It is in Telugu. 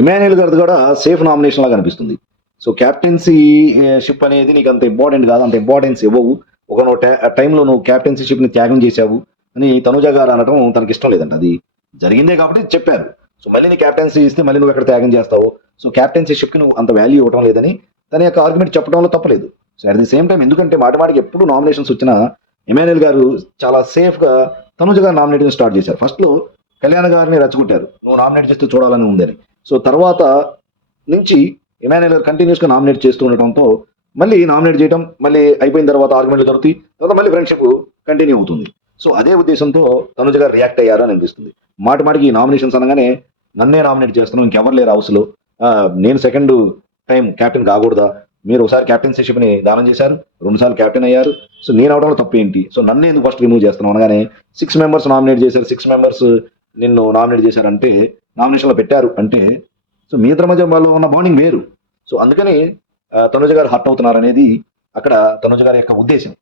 ఇమాన్యుయల్ గారిది కూడా సేఫ్ నామినేషన్ లాగా అనిపిస్తుంది. సో క్యాప్టెన్సీ షిప్ అనేది నీకు అంత ఇంపార్టెంట్ కాదు అంత ఇంపార్టెన్స్ ఇవ్వవు. ఒక నువ్వు టైంలో నువ్వు క్యాప్టెన్సీ షిప్ని త్యాగం చేశావు అని తనుజ గారు అనడం తనకి ఇష్టం లేదంట. అది జరిగిందే కాబట్టి చెప్పారు. సో మళ్ళీ నీ క్యాప్టెన్సీ ఇస్తే మళ్ళీ నువ్వు ఎక్కడ త్యాగం చేస్తావు? సో క్యాప్టెన్సీ షిప్ నువ్వు అంత వాల్యూ ఇవ్వడం లేదని తన యొక్క ఆర్గ్యుమెంట్ చెప్పడంలో తప్పలేదు. So at the same time ఎందుకంటే మాటమాటికి ఎప్పుడు నామినేషన్స్ వచ్చినా ఎమాన్యుయల్ గారు చాలా సేఫ్గా తనుజ గారు నామినేటింగ్ స్టార్ట్ చేశారు. ఫస్ట్లో కళ్యాణ్ గారిని రెచ్చగొట్టారు. నువ్వు నామినేట్ చేస్తే చూడాలని ఉందని. సో తర్వాత నుంచి ఎమాన్యుయల్ గారు నామినేట్ చేస్తూ ఉండటంతో మళ్ళీ నామినేట్ చేయడం మళ్ళీ అయిపోయిన తర్వాత ఆర్గ్యుమెంట్లు దొరుకుతాయి తర్వాత మళ్ళీ ఫ్రెండ్షిప్ కంటిన్యూ అవుతుంది. సో అదే ఉద్దేశంతో తనుజ గారు రియాక్ట్ అయ్యారు అని అనిపిస్తుంది. మాటి మాటికి నామినేషన్స్ అనగానే నన్నే నామినేట్ చేస్తున్నాం ఇంకెవరు లేరు హౌస్లో నేను సెకండ్ టైం క్యాప్టెన్ కాకూడదా? మీరు ఒకసారి కెప్టెన్సీషిప్ని దానం చేశారు రెండుసార్లు క్యాప్టెన్ కెప్టెన్ అయ్యారు. సో నేను అవడంలో తప్పు ఏంటి సో నన్ను ఎందుకు ఫస్ట్ రిమూవ్ చేస్తున్నాం అనగానే సిక్స్ మెంబర్స్ నామినేట్ చేశారు సిక్స్ మెంబర్స్ నిన్ను నామినేట్ చేశారంటే నామినేషన్లో పెట్టారు అంటే సో మీ ఇద్దరు మధ్య వాళ్ళు ఉన్న బాండింగ్ వేరు. సో అందుకని తనుజ గారు హర్ట్ అవుతున్నారు అనేది అక్కడ తనుజ గారి యొక్క ఉద్దేశం.